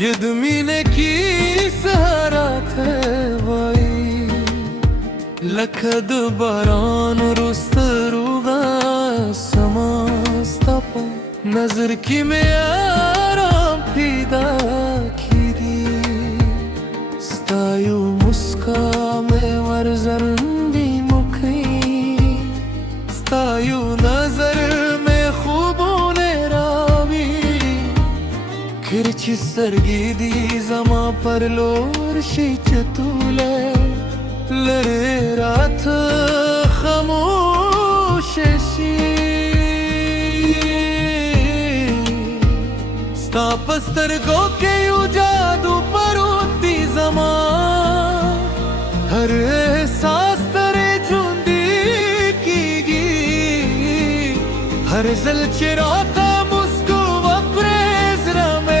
ये दुमीने की सहाराते वाई लखद बारान रुस्तरुगा समस्ता पे नजर की में आराम फिदा खीरी स्तायु मुस्का में वरजंदी मुखी स्तायु नजर में खूबों रावी खिरची सरगी दी जमा पर लोर शीचतुले लरे रात खामोशी स्ता पस्तर गो के यू जादू परोती जमा हर एहसास तरे झुंदी कीगी हर जल चिराता मुस्को वप्रेज रमे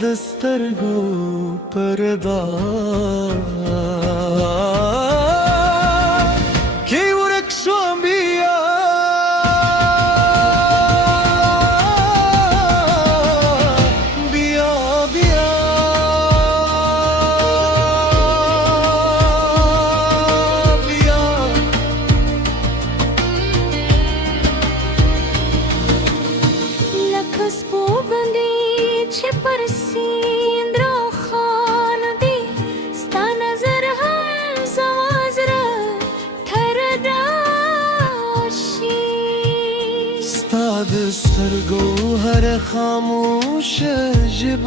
दस्तरगो परदा कि वृक्षों बिया बिया बिया बिया लखस पोबंदी पर सींद्रो खान दी स्ता नजर हम सवाजर ठरदाशी स्ता दस्तरगो हर खामोश जब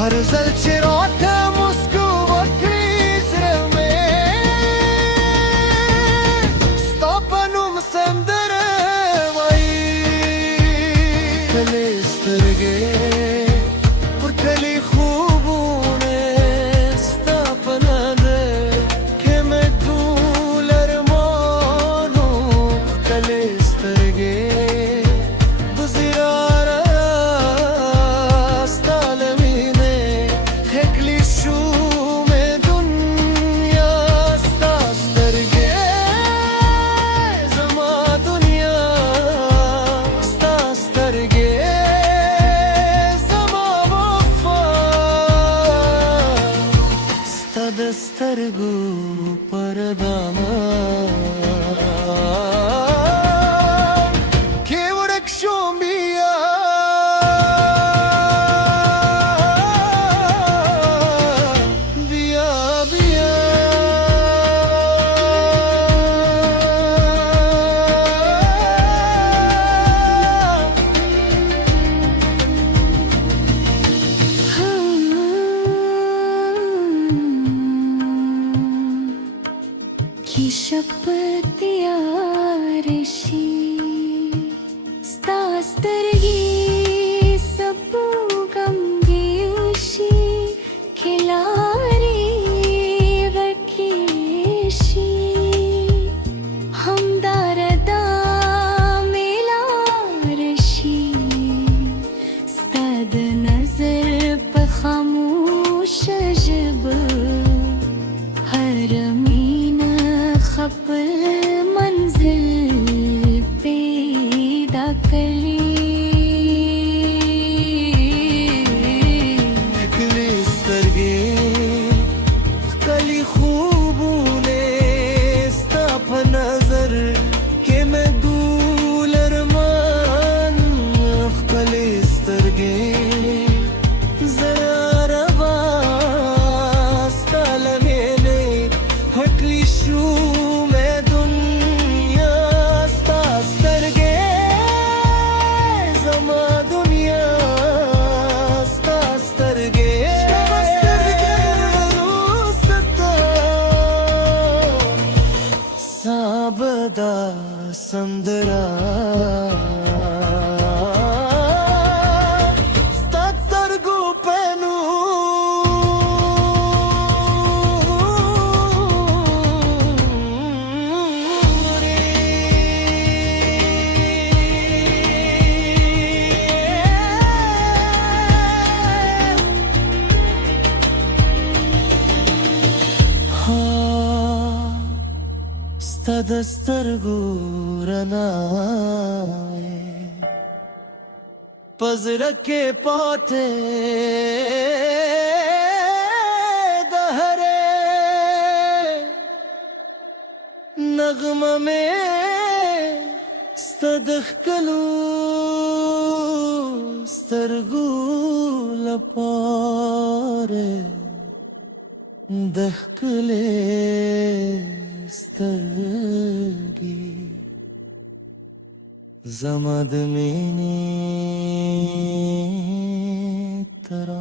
हर जल चिराता मुस्को वक्रीज रमे स्तापनुम संदर वाई कले स्तरगे और कली खूबोने स्तापना दे के मैं की शपथ यारशी स्तास्तरगी सबू गमगेशी खिलारी वकेशी हमदारदा मेलारशी स्ताद नजर पे खामोश जब हरमीन खपल मंजिल पैदा कली निकले स्तरगे कली खूबूने स्ताप नजर के मैं दूलर मान कले स्तरगे जरा रवा स्ताल मेले हटली शू मैं दुनिया स्ता स्तरगे जमा दुनिया स्ता स्तरगे रुसता साबदा Sandra स्ता स्तरगु पेनू Stadastarguranae Pazrake pote dahare Nagma mein stadkhkalu stargulapare Dakhkale स्तरगी जमद में तरा